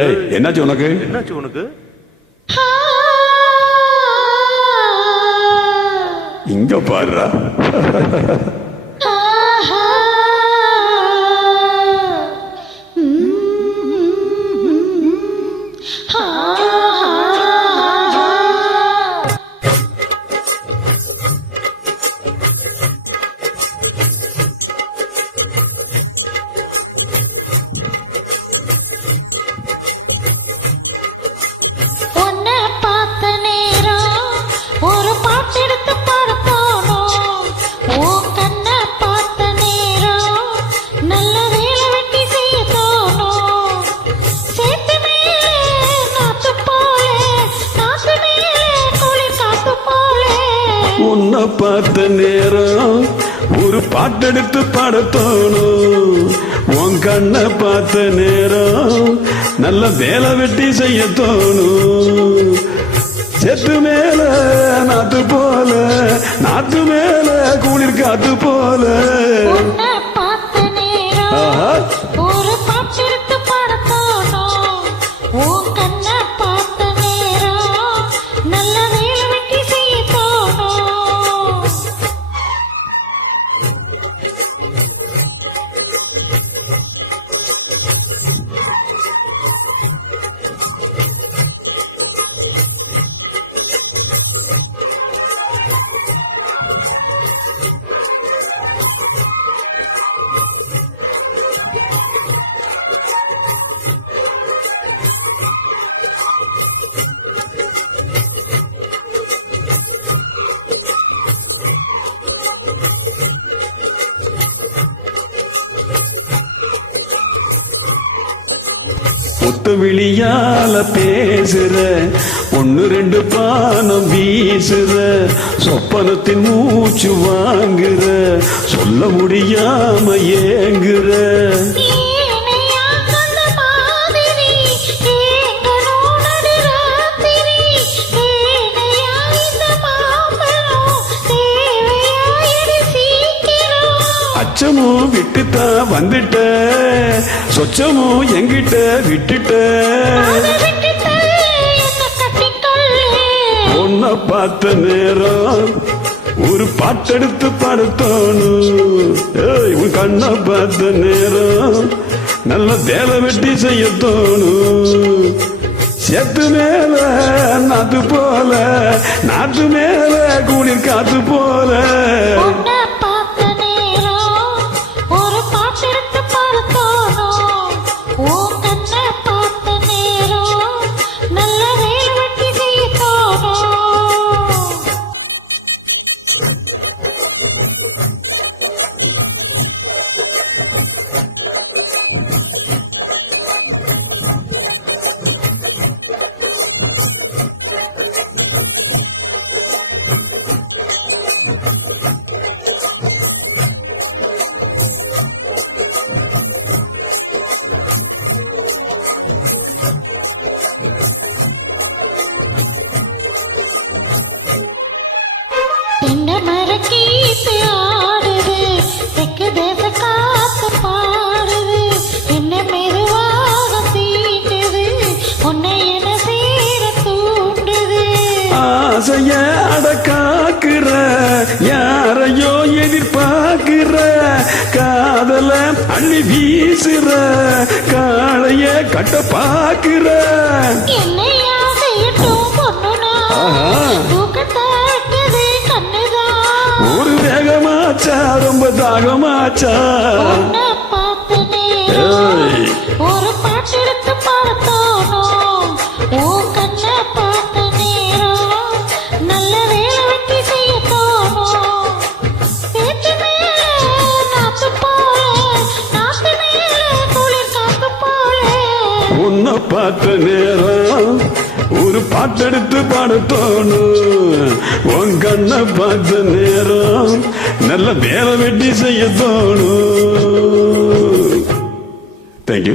ஏய் என்னாச்சு உனக்கு? இங்க பாருடா. உன்னை பார்த்த நேரம் ஒரு பாட்டெடுத்து பாடத்தோணும். உன் கண்ணை பார்த்த நேரம் நல்ல வேலை வெட்டி செய்ய தோணும். செத்து மேல நாத்து போல, நாத்து மேல குளிர் காத்து போல. ஒரு பாட்டெடுத்து பாடத்தோணும். உன் கண்ணை பார்த்த நேரம் நல்ல வேலை வெட்டி செய்ய தோணும். முத்த விழியால பேசுற, ஒன்னு ரெண்டு பானம் வீசுற, சொப்பனத்தின் மூச்சு வாங்குற, சொல்ல முடியாம ஏங்குற. அச்சமும் விட்டுத்தா வந்துட்ட, சொச்சமும் எங்கிட்ட விட்டுட்ட. உன்னை பார்த்த நேரம் ஒரு பாட்டெடுத்து பாடத்தோணும். உன் கண்ணை பார்த்த நேரம் நல்ல வேலை வெட்டி செய்ய தோணும். செத்து மேல நாத்து போல, நாத்து மேல குளிர் காத்து போல. என்ன மரக்கீத்து ஆடுது, தெற்கு தேச காத்து பாடுது, என்ன மெதுவாக தீண்டுது, உன்னை என்ன சேர தூண்டுது. ஆசைய அடக்காக்குற, யாரையோ எதிர்பார்க்கிற, காதல அள்ளி வீசுற, காளைய கட்ட பாக்குற. என்னையா செய்யட்டும் பொண்ணுனா, தூக்கத்தாட்டது கண்ணுதான். ஒரு வேகமாச்சா ரொம்ப தாகமாச்சா. பார்த்த நேரம் ஒரு பாட்டெடுத்து பாடத்தோணும். உன் கண்ணை பார்த்த நேரம் நல்ல வேலை வெட்டி செய்ய தோணும். சேத்து மேல நாத்து போல, நாத்து மேல குளிர் காத்து போல. உன்னை பார்த்த நேரம் ஒரு பாட்டெடுத்து பாடத்தோணும். உன் கண்ணை பார்த்த நேரம் நல்ல வேலை வெட்டி செய்ய தோணும். தேங்க்யூ.